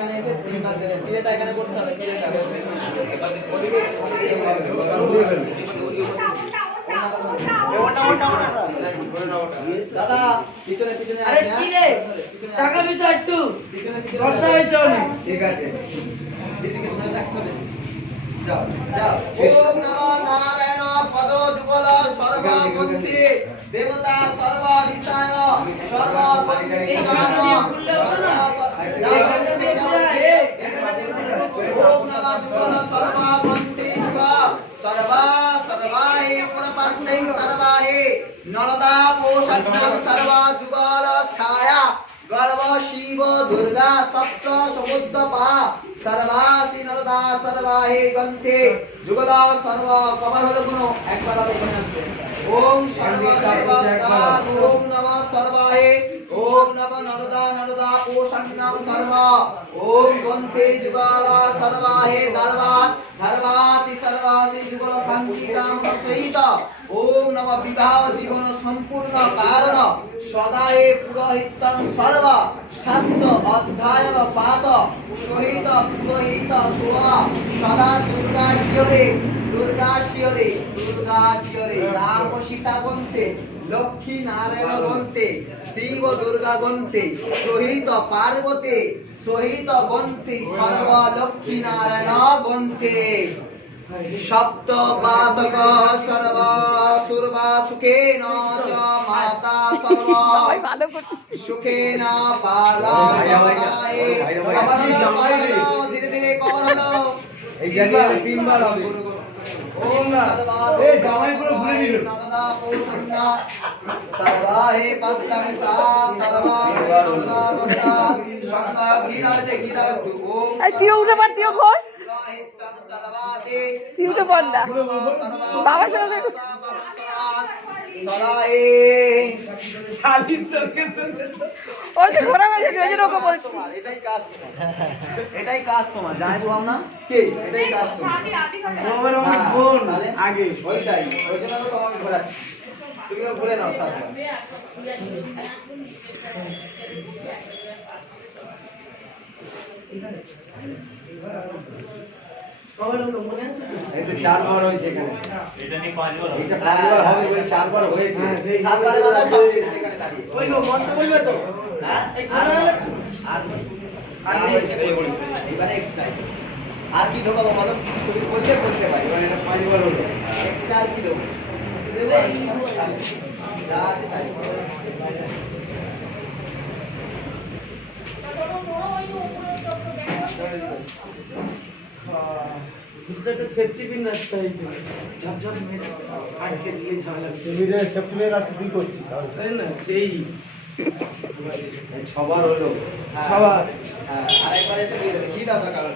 এখানে এসে তিনবার দেবেন পিড়েটা এখানে করতে হবে পিড়েটা ওদিকে দাদা পিছনে পিছনে আরে কি রে টাকা দিতে একটু বর্ষা হয়েছে অনেক ঠিক আছে দিদিকে ধরে রাখতে হবে যাও যাও ওম নমো নারায়ণ পদ যুগল সর্বমন্ত্রী দেবতা সর্বাধিষ্ঠায় সর্বমন্ত্রী গান ওম নমো যুগল সর্বমন্ত্রী যুগ সর্বা সর্বাহি পুরপান্তে সর্বাহি নরদা পোষণ্যম সর্বা যুগল ছায়া গর্ভ শিব দুর্গা সপ্ত সমুদ্র পা সর্বাসি নরদা সর্বাহি গন্তে যুগল সর্ব কবর হলো গুণ একবার হবে এখানে আসবে ওম সর্বা সর্বা ওম নমঃ সর্বাহি ওম নমঃ নরদা নরদা পোষণ্যম সর্ব ওম গন্তে যুগল সর্বাহি গর্ভা ধর্মাতি সর্বাসি যুগল শান্তি কাম সহিত ওম নমঃ বিবাহ জীবন সম্পূর্ণ কারণ সদায়ে পুরোহিতং সর্ব শাস্ত্র অধ্যায়ন পাত সহিত পুরোহিত সোয়া সদা দুর্গা শিয়রে দুর্গা শিয়রে দুর্গা শিয়রে রাম সীতা গন্তে লক্ষ্মী নারায়ণ গন্তে শিব দুর্গা গন্তে সহিত পার্বতী সহিত গন্তে সর্ব লক্ষ্মী নারায়ণ গন্তে সপ্ত পাতক সর্ব সুরবা সুখেন চ মাতা সর্ব সুখেন পালায় ধীরে ধীরে কবর হলো এই জায়গায় তিনবার হবে ওম এই জামাই পুরো ঘুরে নিল নরদা পৌষণ্য সর্বাহে পদ্মমিতা সর্বা সর্বা সঙ্গা গীতাতে গীতা ওম এই তুই উঠে পার তুই ঘর তুই উঠে পড় না বাবার সঙ্গে ওই তো ঘোরা গেছে ওই জন্য ওকে বলছি এটাই কাজ তোমার যাই বললাম না কে এটাই কাজ তোমার বোন আগে ওইটাই ওই জন্য তো তোমাকে ঘোরাচ্ছি তুমিও ঘুরে নাও সাথে এই তো চারবার হয়েছে এখানে এটা নিয়ে পাঁচবার এটা পাঁচবার হবে বলে চারবার হয়েছে সাতবারের মাথায় সব দিয়ে এখানে দাঁড়িয়ে বলবো মন্ত্র বলবে তো হ্যাঁ এই খানা হলে আর হয়েছে এবারে এক্সট্রা আর কি ঢোকাবো বলো তুমি বললে বলতে পারি এবার এটা পাঁচবার হলো এক্সট্রা আর কি দেবো দেবে যা আছে তাই একটা সেফটি পিন রাখতে হয় ঝপঝপ মেরে আটকে দিয়ে ঝামেলা তুমি যে সেপ্টেম্বরের রাস্তা কি করছিস তাই না সেই ছবার হলো সবার হ্যাঁ আর একবার এসে দিয়ে দেবে কি দাও কালার